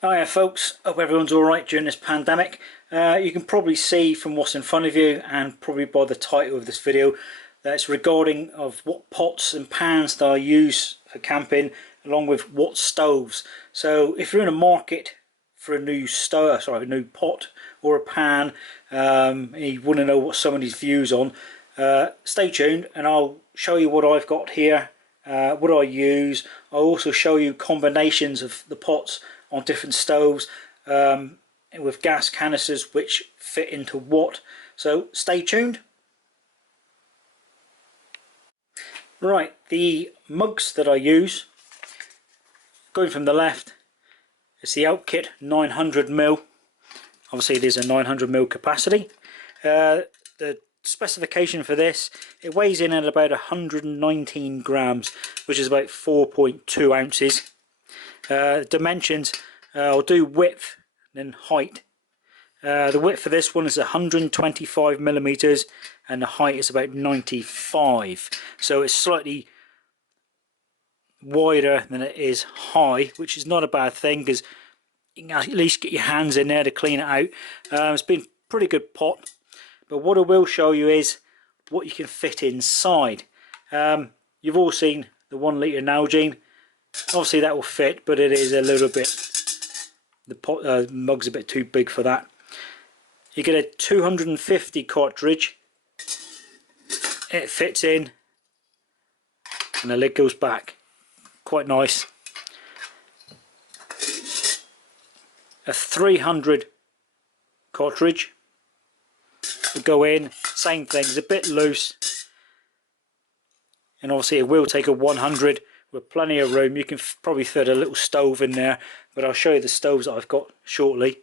Hiya folks, hope everyone's alright during this pandemic. You can probably see from what's in front of you and probably by the title of this video that it's regarding of what pots and pans that I use for camping along with what stoves. So if you're in a market for a new stove, a new pot or a pan, and you want to know what somebody's views on, stay tuned and I'll show you what I've got here, what I use. I'll also show you combinations of the pots on different stoves with gas canisters which fit into what. So stay tuned. Right, the mugs that I use, going from the left, it's the Outkit 900ml. Obviously it is a 900ml capacity. The specification for this, it weighs in at about 119 grams, which is about 4.2 ounces. Dimensions, I'll do width and height. The width for this one is 125 millimeters and the height is about 95, so it's slightly wider than it is high, which is not a bad thing because you can at least get your hands in there to clean it out. It's been a pretty good pot, but what I will show you is what you can fit inside. You've all seen the 1 litre Nalgene. Obviously that will fit, but it is a little bit, the pot, mug's a bit too big for that. You get a 250 cartridge, it fits in and the lid goes back, quite nice. A 300 cartridge will go in, same thing, it's a bit loose, and obviously it will take a 100 with plenty of room. You can probably fit a little stove in there, but I'll show you the stoves that I've got shortly.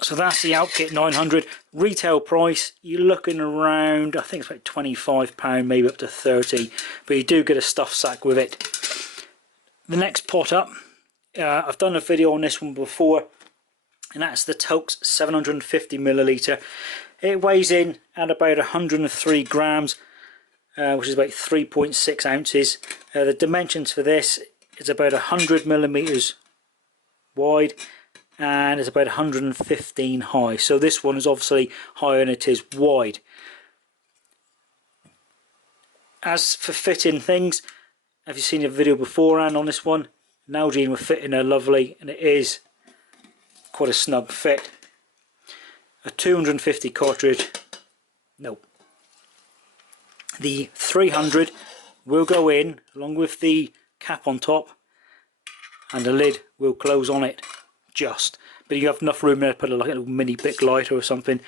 So that's the Outkit 900. Retail price, you're looking around, I think it's about £25, maybe up to 30, but you do get a stuff sack with it. The next pot up, I've done a video on this one before, and that's the Tokes 750 milliliter. It weighs in at about 103 grams, which is about 3.6 ounces. The dimensions for this is about 100 millimeters wide and it's about 115 high. So this one is obviously higher than it is wide. As for fitting things, have you seen a video beforehand on this one? Nalgene will fit in there lovely, and it is quite a snug fit. A 250 cartridge, no. The 300 will go in along with the cap on top, and the lid will close on it just, but you have enough room there to put a little mini Bic lighter or something.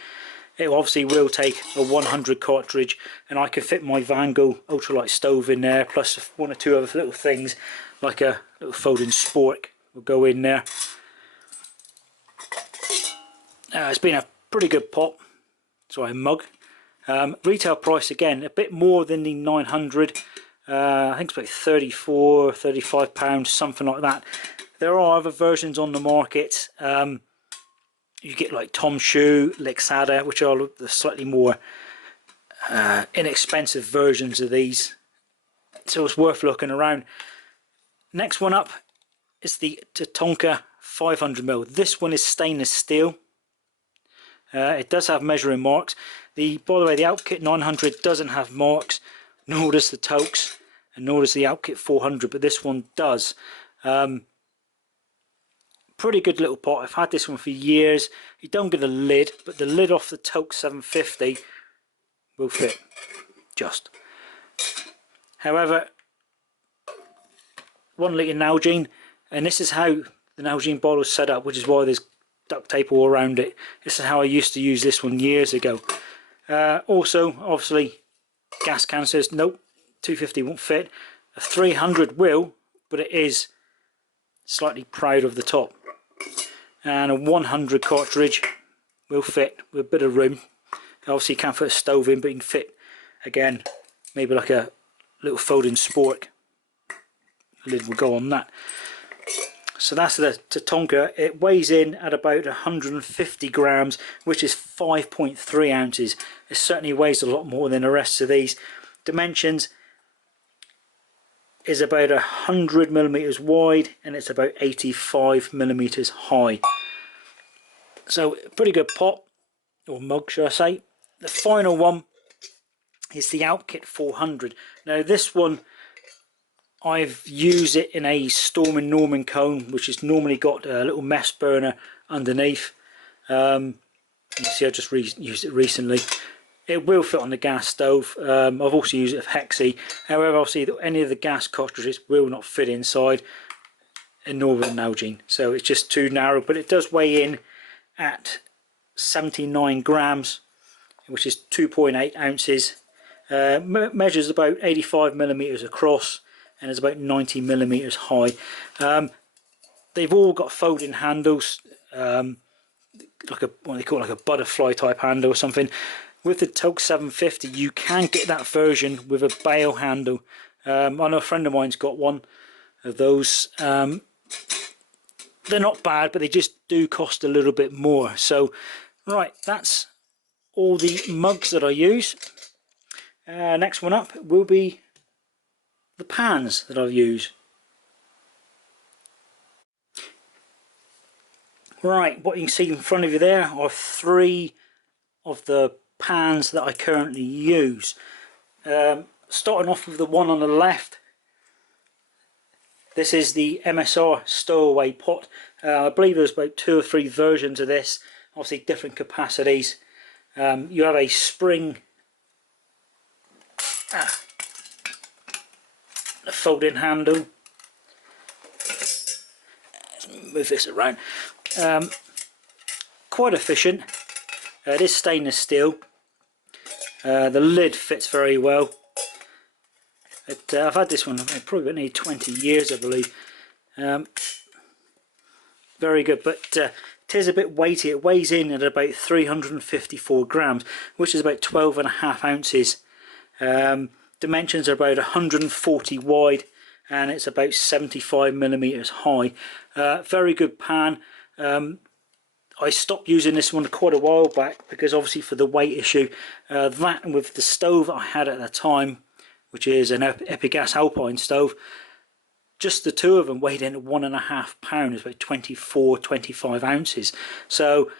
It obviously will take a 100 cartridge, and I can fit my Vango ultralight stove in there, plus one or two other little things like a little folding spork will go in there. It's been a pretty good pot, mug. Retail price again a bit more than the 900. I think it's about 34, 35 pounds, something like that. There are other versions on the market. You get like Tom Shoe, Lixada, which are the slightly more inexpensive versions of these, so it's worth looking around. Next one up is the Tatonka 500ml. This one is stainless steel. It does have measuring marks. By the way, the Outkit 900 doesn't have marks, nor does the Tokes, and nor does the Outkit 400, but this one does. Pretty good little pot. I've had this one for years. You don't get a lid, but the lid off the Tokes 750 will fit just. However, 1 litre Nalgene, and this is how the Nalgene bottle is set up, which is why there's duct tape all around it. This is how I used to use this one years ago. Also, obviously, gas canisters, nope, 250 won't fit. A 300 will, but it is slightly proud of the top. And a 100 cartridge will fit with a bit of room. Obviously you can't fit a stove in, but you can fit, again, maybe like a little folding spork. The lid will go on that. So that's the Tatonka. It weighs in at about 150 grams, which is 5.3 ounces. It certainly weighs a lot more than the rest of these. Dimensions, is about 100mm wide and it's about 85mm high. So pretty good pot, or mug should I say. The final one is the Outkit 400. Now this one, I've used it in a Storm and Norman cone, which has normally got a little mess burner underneath. You see I just used it recently. It will fit on the gas stove. I've also used it with Hexi. However, I'll see that any of the gas cartridges will not fit inside, and nor will Nalgene. So it's just too narrow, but it does weigh in at 79 grams, which is 2.8 ounces. Measures about 85mm across and is about 90mm high. They've all got folding handles, like what they call like a butterfly type handle or something. With the Toke 750 you can get that version with a bail handle. I know a friend of mine's got one of those. They're not bad, but they just do cost a little bit more. So right, that's all the mugs that I use. Next one up will be the pans that I use. Right, what you can see in front of you there are 3 of the pans that I currently use. Starting off with the one on the left, this is the MSR stowaway pot. I believe there's about 2 or 3 versions of this, obviously different capacities. You have a spring a folding handle. Let's move this around. Quite efficient. It is stainless steel. The lid fits very well. I've had this one probably about nearly 20 years, I believe. Very good, but it is a bit weighty. It weighs in at about 354 grams, which is about 12.5 ounces. Dimensions are about 140 wide and it's about 75mm high. Very good pan. I stopped using this one quite a while back because obviously for the weight issue. That and with the stove I had at the time, which is an Epigas Alpine stove, just the 2 of them weighed in at 1.5 pounds, about 24-25 ounces. So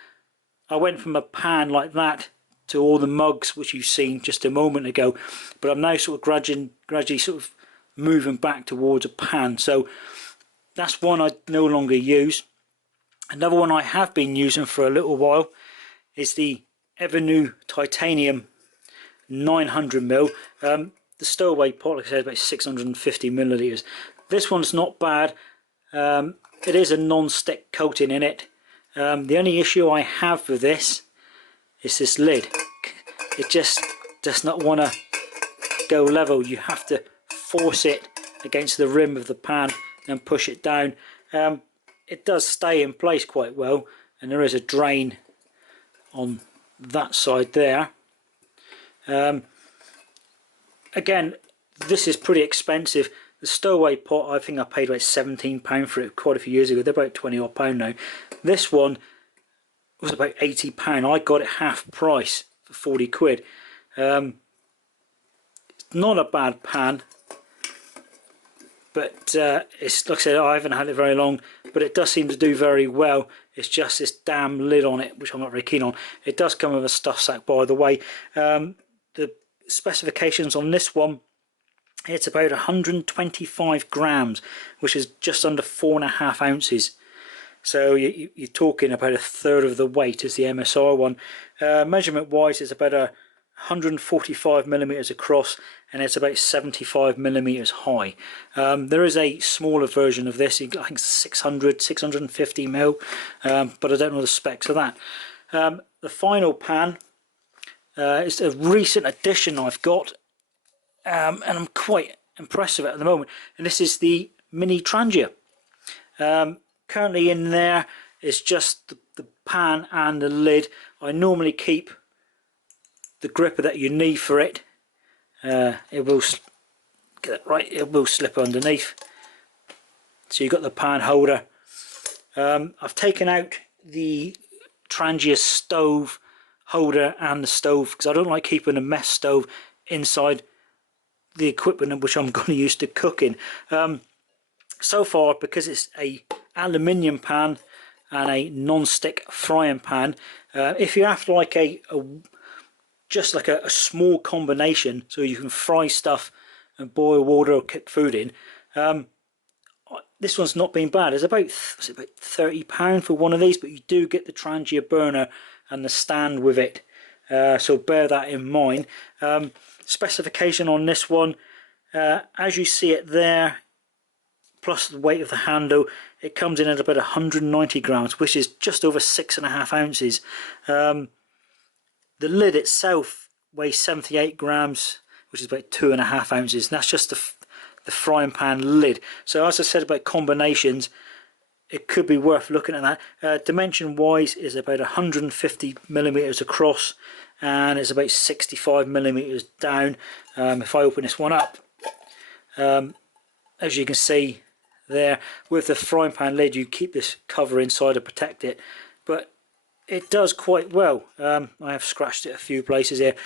I went from a pan like that to all the mugs which you've seen just a moment ago, but I'm now sort of gradually sort of moving back towards a pan. So that's one I no longer use. Another one I have been using for a little while is the Evernew Titanium 900ml. The stowaway pot, like I said, is about 650 millilitres. This one's not bad. It is a non-stick coating in it. The only issue I have with this is this lid. It just does not want to go level. You have to force it against the rim of the pan and push it down. It does stay in place quite well, and there is a drain on that side there. Again, this is pretty expensive. The stowaway pot, I think I paid about £17 for it quite a few years ago. They're about £20 odd now. This one was about £80. I got it half price for 40 quid. It's not a bad pan, but it's, like I said, I haven't had it very long, but it does seem to do very well. It's just this damn lid on it, which I'm not very keen on. It does come with a stuff sack, by the way. The specifications on this one, it's about 125 grams, which is just under 4.5 ounces. So you're talking about a third of the weight as the MSR one. Measurement wise, it's about 145mm across and it's about 75mm high. There is a smaller version of this, I think 650mm, but I don't know the specs of that. The final pan is a recent addition I've got, and I'm quite impressed with it at the moment, and this is the Mini Trangia. Currently in there is just the pan and the lid. I normally keep the gripper that you need for it. It will get it right. It will slip underneath. So you've got the pan holder. I've taken out the Trangia stove holder and the stove because I don't like keeping a Meths stove inside the equipment which I'm going to use to cooking. So far, because it's a aluminium pan and a non-stick frying pan, if you have like just like a small combination so you can fry stuff and boil water or cook food in, this one's not been bad. It's about £30 for one of these, but you do get the Trangia burner and the stand with it, so bear that in mind. Specification on this one, as you see it there, plus the weight of the handle, it comes in at about 190 grams, which is just over 6.5 ounces. The lid itself weighs 78 grams, which is about 2.5 ounces, and that's just the frying pan lid. So as I said about combinations, it could be worth looking at that. Dimension wise is about 150 millimeters across, and it's about 65 millimeters down. If I open this one up, as you can see there, with the frying pan lid, you keep this cover inside to protect it, but it does quite well. I have scratched it a few places here,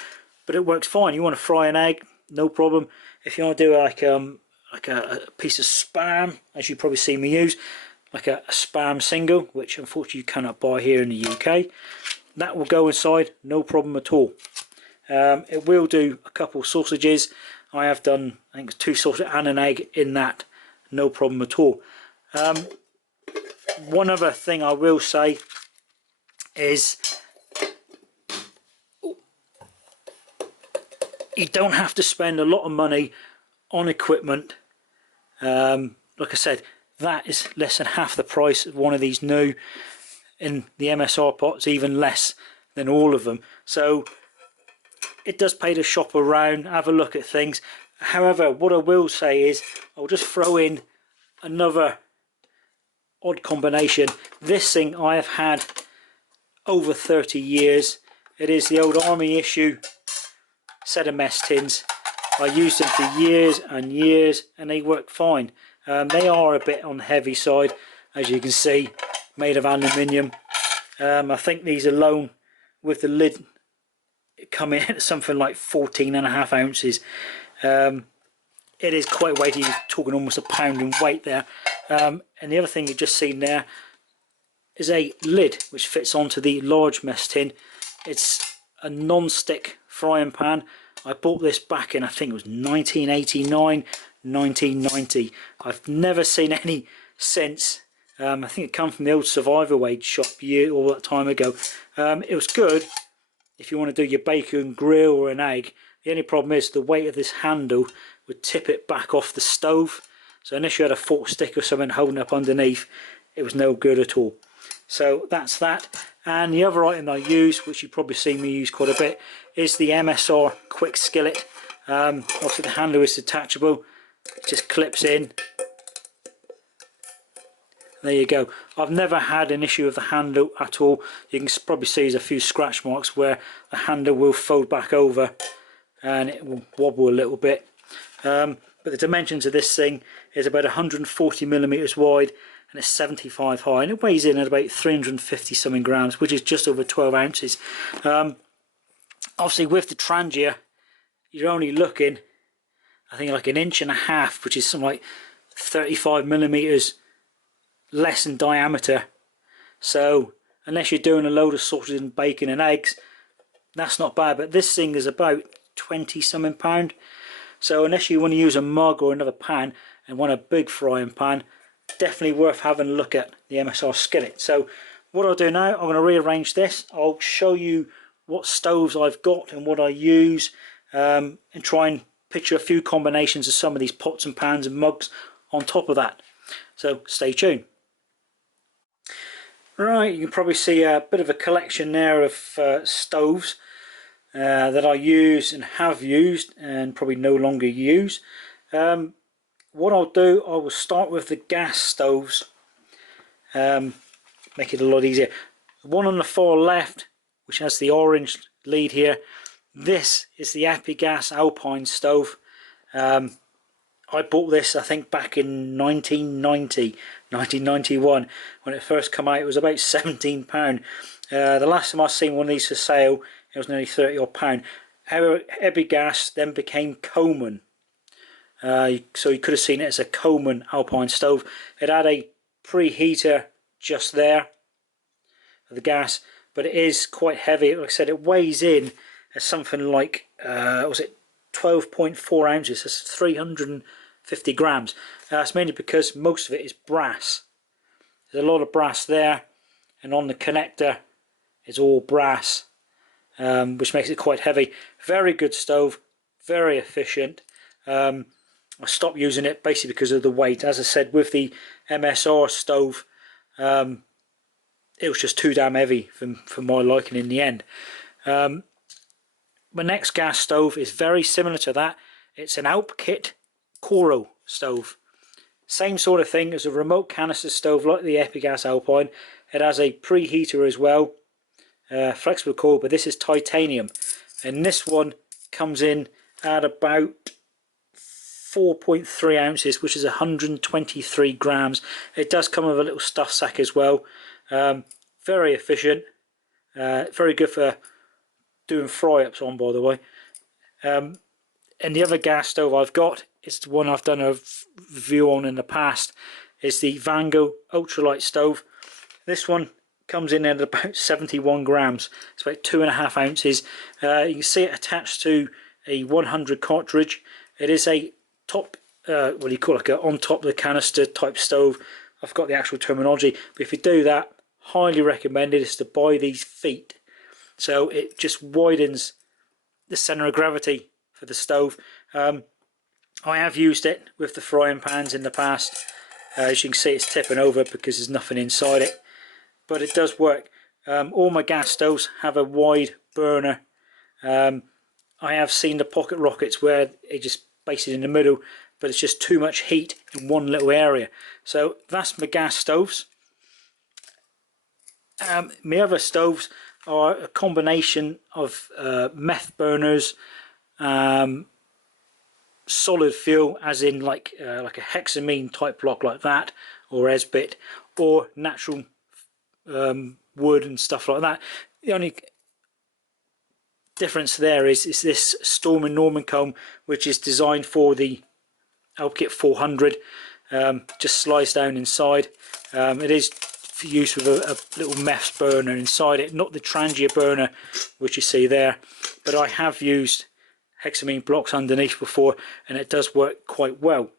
but it works fine. You want to fry an egg, no problem. If you want to do like a piece of spam, as you probably see me use, like a spam single, which unfortunately you cannot buy here in the UK, that will go inside, no problem at all. It will do a couple sausages. I have done, I think it's 2 sausages and an egg in that, no problem at all. One other thing I will say is you don't have to spend a lot of money on equipment. Like I said, that is less than half the price of one of these new. In the MSR pots, even less than all of them. So it does pay to shop around, have a look at things. However, what I will say is I'll just throw in another odd combination. This thing I have had over 30 years. It is the old army issue set of mess tins. I used them for years and years, and they work fine. They are a bit on the heavy side, as you can see, made of aluminium. I think these alone with the lid come in at something like 14.5 ounces. It is quite weighty, you're talking almost a pound in weight there. And the other thing you've just seen there is a lid which fits onto the large mess tin. It's a non-stick frying pan. I bought this back in, I think it was 1989, 1990. I've never seen any since. I think it came from the old Survivor Wage shop all that time ago. It was good if you want to do your bacon grill or an egg. The only problem is the weight of this handle would tip it back off the stove. So unless you had a fork stick or something holding up underneath, it was no good at all. So that's that. And the other item I use, which you probably see me use quite a bit, is the MSR quick skillet. Obviously the handle is detachable. It just clips in. There you go. I've never had an issue with the handle at all. You can probably see there's a few scratch marks where the handle will fold back over and it will wobble a little bit. But the dimensions of this thing is about 140 millimeters wide and it's 75 high, and it weighs in at about 350 something grams, which is just over 12 ounces. Obviously with the Trangia, you're only looking, I think, like 1.5 inches, which is something like 35 millimeters less in diameter. So unless you're doing a load of sausage and bacon and eggs, that's not bad. But this thing is about 20 something pound. So unless you want to use a mug or another pan and want a big frying pan, definitely worth having a look at the MSR skillet. So what I'll do now, I'm going to rearrange this. I'll show you what stoves I've got and what I use, and try and picture a few combinations of some of these pots and pans and mugs on top of that. So stay tuned. Right, you can probably see a bit of a collection there of stoves that I use and have used and probably no longer use. What I'll do, I will start with the gas stoves, make it a lot easier. The one on the far left, which has the orange lead here, this is the Epigas Alpine stove. I bought this, I think, back in 1991 when it first came out. It was about £17. The last time I seen one of these for sale, it was nearly £30 odd. However, Epigas then became Coleman, so you could have seen it as a Coleman Alpine stove. It had a preheater just there for the gas, but it is quite heavy. Like I said, it weighs in as something like was it 12.4 ounces? That's 350 grams. That's mainly because most of it is brass. There's a lot of brass there, and on the connector it's all brass, which makes it quite heavy. Very good stove, very efficient. I stopped using it basically because of the weight. As I said, with the MSR stove, it was just too damn heavy for my liking in the end. My next gas stove is very similar to that. It's an Alpkit Coro stove. Same sort of thing as a remote canister stove like the Epigas Alpine. It has a preheater as well, flexible core, but this is titanium, and this one comes in at about 4.3 ounces, which is 123 grams. It does come with a little stuff sack as well. Very efficient, very good for doing fry-ups on, by the way. And the other gas stove I've got is the one I've done a review on in the past. It's the Vango ultralight stove. This one comes in at about 71 grams. It's about 2.5 ounces. You can see it attached to a 100 cartridge. It is a top, what do you call it, like a on top of the canister type stove. I've got the actual terminology, but if you do that, highly recommended is to buy these feet. So it just widens the center of gravity for the stove. I have used it with the frying pans in the past. As you can see, it's tipping over because there's nothing inside it, but it does work. All my gas stoves have a wide burner. I have seen the pocket rockets where it just basically in the middle, but it's just too much heat in one little area. So that's my gas stoves. My other stoves are a combination of meth burners, solid fuel, as in like a Hexamine type block like that, or esbit, or natural wood and stuff like that. The only difference there is this Storm and Normancombe, which is designed for the Alpkit 400. Just slides down inside. It is for use with a little Meths burner inside it, not the Trangia burner which you see there, but I have used Hexamine blocks underneath before, and it does work quite well.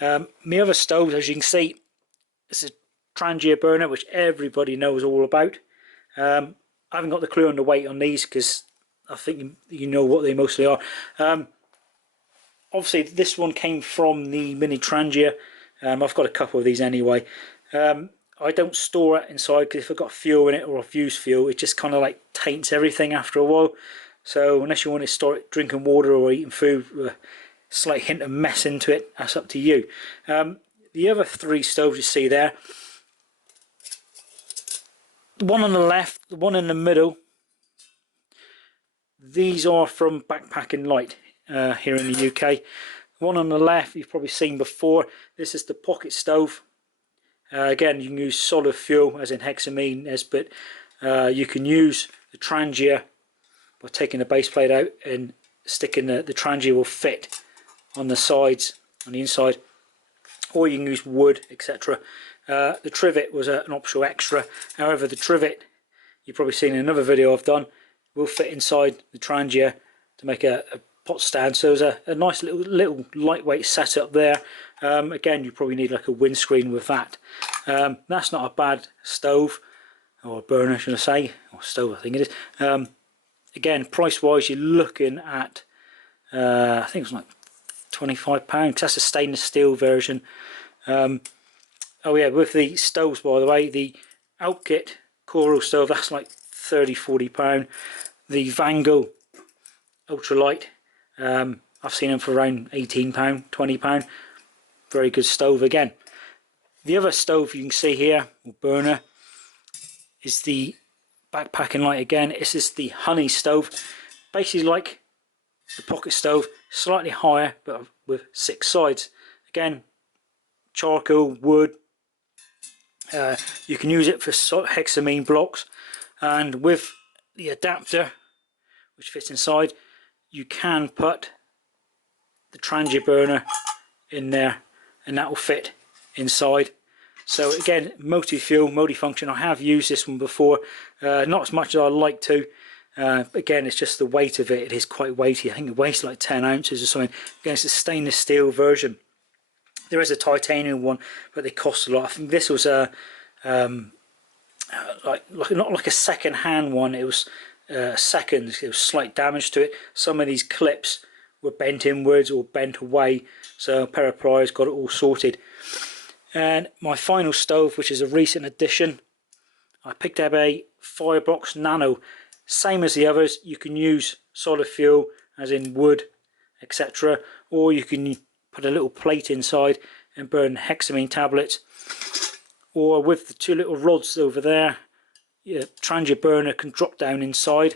My other stoves, as you can see, it's a Trangia burner, which everybody knows all about. I haven't got the clue on the weight on these because I think you know what they mostly are. Obviously this one came from the Mini Trangia. I've got a couple of these anyway. I don't store it inside because if I've got fuel in it or I've used fuel, it just kind of like taints everything after a while. So unless you want to store it drinking water or eating food with a slight hint of mess into it, that's up to you. The other three stoves you see there, the one on the left, the one in the middle, these are from Backpacking Light here in the UK. The one on the left you've probably seen before. This is the pocket stove. Again, you can use solid fuel, as in Hexamine, esbit. You can use the Trangia by taking the base plate out and sticking the Trangia will fit on the sides, on the inside, or you can use wood, etc. The trivet was an optional extra. However, the trivet, you've probably seen in another video I've done, will fit inside the Trangia to make a pot stand. So there's a nice little lightweight setup there. Again, you probably need like a windscreen with that. That's not a bad stove, or burner should I say, or stove I think it is. Again, price wise you're looking at I think it's like £25, because that's a stainless steel version. Oh yeah, with the stoves, by the way, the Alpkit Coro stove, that's like £30–40. The Vango ultralight, I've seen them for around £18, £20. Very good stove again. The other stove you can see here, or burner, is the Backpacking Light again. This is the Honey stove, basically like the pocket stove, slightly higher but with 6 sides. Again, charcoal, wood. You can use it for Hexamine blocks, and with the adapter which fits inside, you can put the Trangia burner in there, and that will fit inside. So again, multi-fuel, multi-function. I have used this one before, not as much as I'd like to. Again, it's just the weight of it. It is quite weighty. I think it weighs like 10 ounces or something. Again, it's a stainless steel version. There is a titanium one, but they cost a lot. I think this was a not like a second-hand one. It was seconds. There was slight damage to it. Some of these clips were bent inwards or bent away, so a pair of pliers got it all sorted. And my final stove, which is a recent addition, I picked up a Firebox Nano. Same as the others, you can use solid fuel, as in wood, etc., or you can put a little plate inside and burn Hexamine tablets, or with the two little rods over there, your Trangia burner can drop down inside.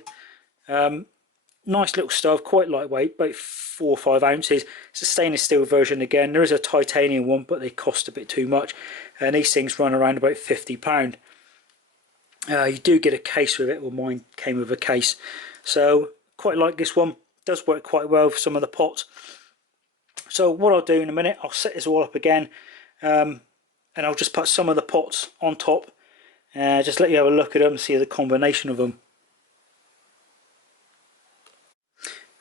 Nice little stove, quite lightweight, about 4 or 5 ounces. It's a stainless steel version again. There is a titanium one, but they cost a bit too much, and these things run around about £50. You do get a case with it. Well, mine came with a case, so quite like this one. Does work quite well for some of the pots. So what I'll do in a minute, I'll set this all up again, and I'll just put some of the pots on top, just let you have a look at them, see the combination of them.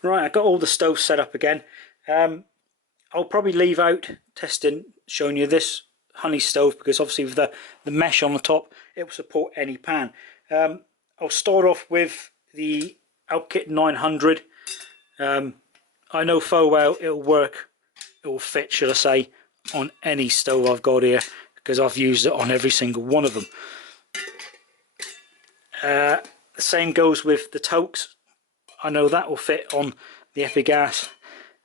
Right, I've got all the stoves set up again. I'll probably leave out testing, showing you this honey stove, because obviously with the mesh on the top, it will support any pan. I'll start off with the Alpkit 900. I know full well it'll work, it will fit, should I say, on any stove I've got here, because I've used it on every single one of them. The same goes with the Tokes. I know that will fit on the Epigas.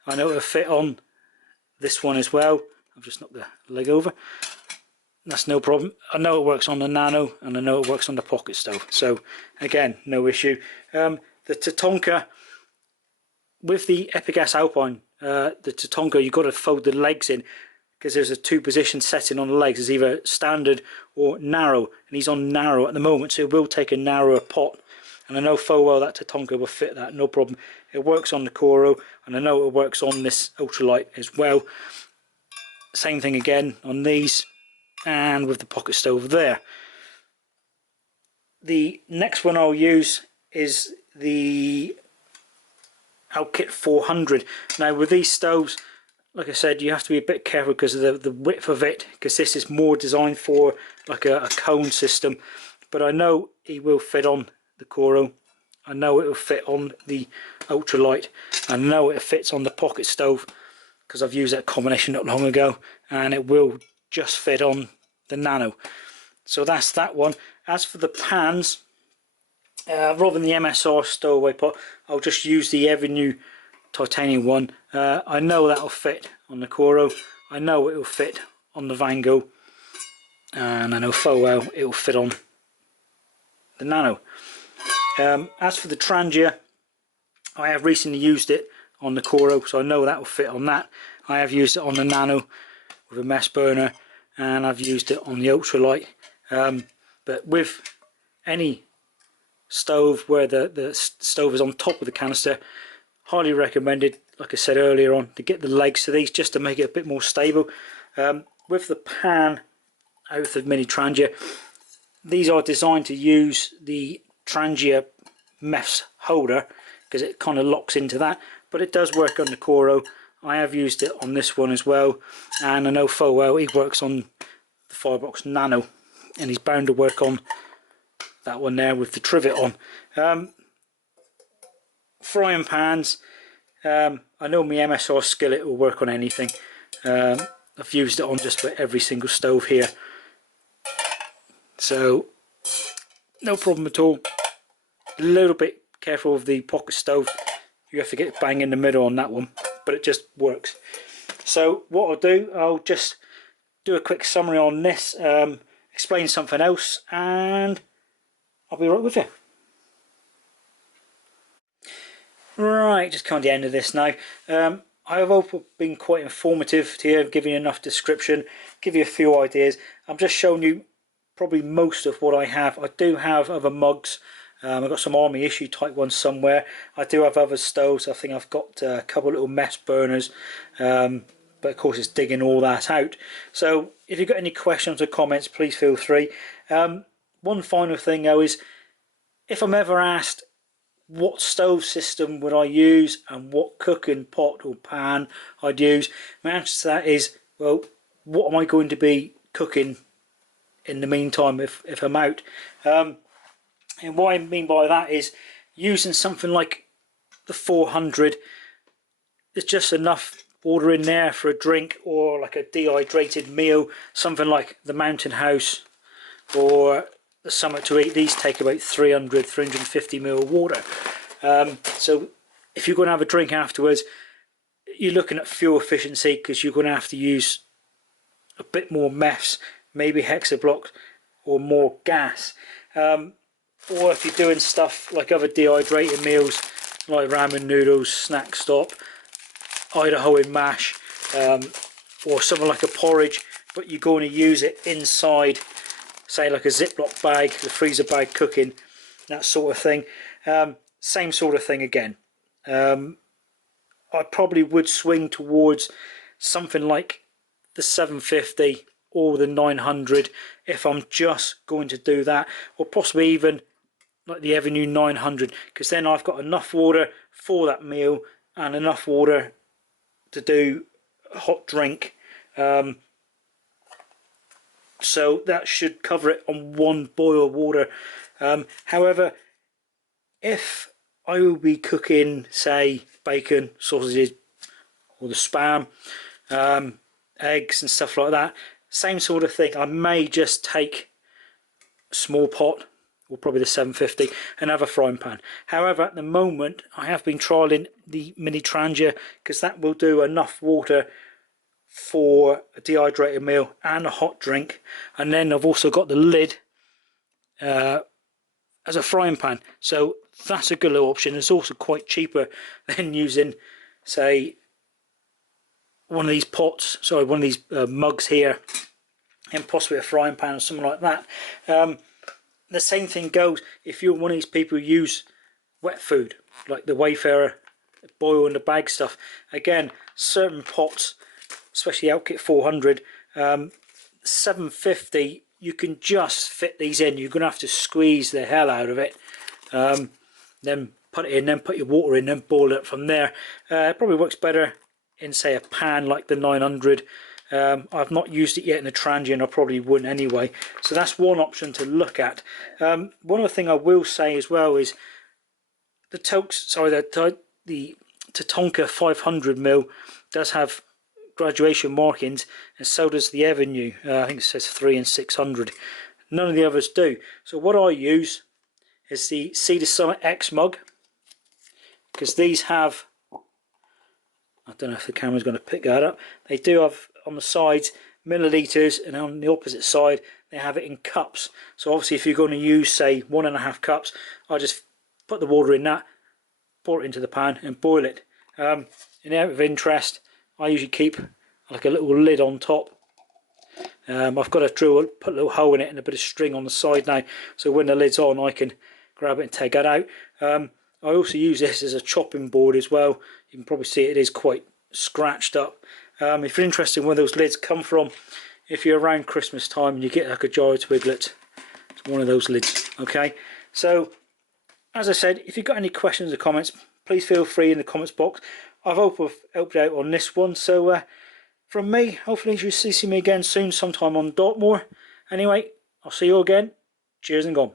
I know it'll fit on this one as well. I've just knocked the leg over. That's no problem. I know it works on the Nano, and I know it works on the pocket stove. So again, no issue. The Tatonka, with the Epigas Alpine, the Tatonka, you've got to fold the legs in, because there's a 2-position setting on the legs. It's either standard or narrow, and he's on narrow at the moment, so it will take a narrower pot. And I know full well that Tatonka will fit that, no problem. It works on the Coro, and I know it works on this ultralight as well. Same thing again on these, and with the pocket stove there. The next one I'll use is the Alpkit 400. Now with these stoves, like I said, you have to be a bit careful because of the width of it, because this is more designed for like a cone system. But I know it will fit on the Coro, I know it will fit on the ultralight, I know it fits on the pocket stove, because I've used that combination not long ago, and it will just fit on the Nano. So that's that one. As for the pans, rather than the MSR stowaway pot, I'll just use the ever new titanium one. I know that will fit on the Coro, I know it will fit on the Vango, and I know full well it will fit on the Nano. As for the Trangia, I have recently used it on the Coro, so I know that will fit on that. I have used it on the Nano with a Meths burner, and I've used it on the ultralight. But with any stove where the stove is on top of the canister, highly recommended, like I said earlier on, to get the legs to these just to make it a bit more stable. With the pan out of the Mini Trangia, these are designed to use the Trangia Meths holder, because it kind of locks into that, but it does work on the Coro. I have used it on this one as well, and I know full well he works on the Firebox Nano, and he's bound to work on that one there with the trivet on. Frying pans, I know my MSR skillet will work on anything. I've used it on just about every single stove here, so no problem at all. A little bit careful with the pocket stove, you have to get bang in the middle on that one, but it just works. So what I'll do, I'll just do a quick summary on this, explain something else, and I'll be right with you. Right, just come to the end of this now. I have hopefully been quite informative here, giving you enough description, give you a few ideas. I'm just showing you probably most of what I have. I do have other mugs I've got some army issue type ones somewhere. I do have other stoves. I think I've got a couple little Meths burners, but of course it's digging all that out. So if you've got any questions or comments, please feel free. One final thing though is, if I'm ever asked what stove system would I use and what cooking pot or pan I'd use, my answer to that is, well, what am I going to be cooking in the meantime if I'm out? And what I mean by that is, using something like the 400, there's just enough water in there for a drink or like a dehydrated meal. Something like the Mountain House or the Summit to Eat, these take about 350 ml of water. So if you're going to have a drink afterwards, you're looking at fuel efficiency, because you're going to have to use a bit more Meths, maybe hexablock or more gas. Or if you're doing stuff like other dehydrated meals like ramen noodles, snack stop, Idahoan mash, or something like a porridge, but you're going to use it inside, say like a Ziploc bag, the freezer bag cooking, that sort of thing. Same sort of thing again. I probably would swing towards something like the 750 or the 900 if I'm just going to do that, or possibly even like the Avenue 900, because then I've got enough water for that meal and enough water to do a hot drink. So that should cover it on one boil of water. However, if I will be cooking, say, bacon, sausages, or the spam, eggs and stuff like that, same sort of thing. I may just take a small pot, or probably the 750, and have a frying pan. However, at the moment I have been trialling the mini Trangia, because that will do enough water for a dehydrated meal and a hot drink. And then I've also got the lid as a frying pan, so that's a good little option. It's also quite cheaper than using, say, one of these pots, sorry, one of these mugs here, and possibly a frying pan or something like that. The same thing goes if you're one of these people who use wet food, like the Wayfarer boil in the bag stuff. Again, certain pots, especially Outkit 400, 750, you can just fit these in. You're going to have to squeeze the hell out of it, then put it in, then put your water in, then boil it from there. It probably works better in, say, a pan like the 900. I've not used it yet in a Trangia, and I probably wouldn't anyway. So that's one option to look at. One other thing I will say as well is the Tatonka 500ml does have graduation markings, and so does the Avenue. I think it says 3 and 600. None of the others do. So what I use is the Cedar Summit X mug, because these have, I don't know if the camera's going to pick that up, they do have on the sides millilitres, and on the opposite side they have it in cups. So obviously if you're going to use, say, 1.5 cups, I just put the water in that, pour it into the pan and boil it. In out of interest, I usually keep like a little lid on top. I've got to put a little hole in it and a bit of string on the side now, so when the lid's on I can grab it and take that out. I also use this as a chopping board as well. You can probably see it is quite scratched up. If you're interested in where those lids come from, if you're around Christmas time and you get like a jar of Twiglets, it's one of those lids. Okay, so as I said, if you've got any questions or comments, please feel free in the comments box. I hope I've helped out on this one. So from me, hopefully you'll see me again soon, sometime on Dartmoor. Anyway, I'll see you again. Cheers and gone.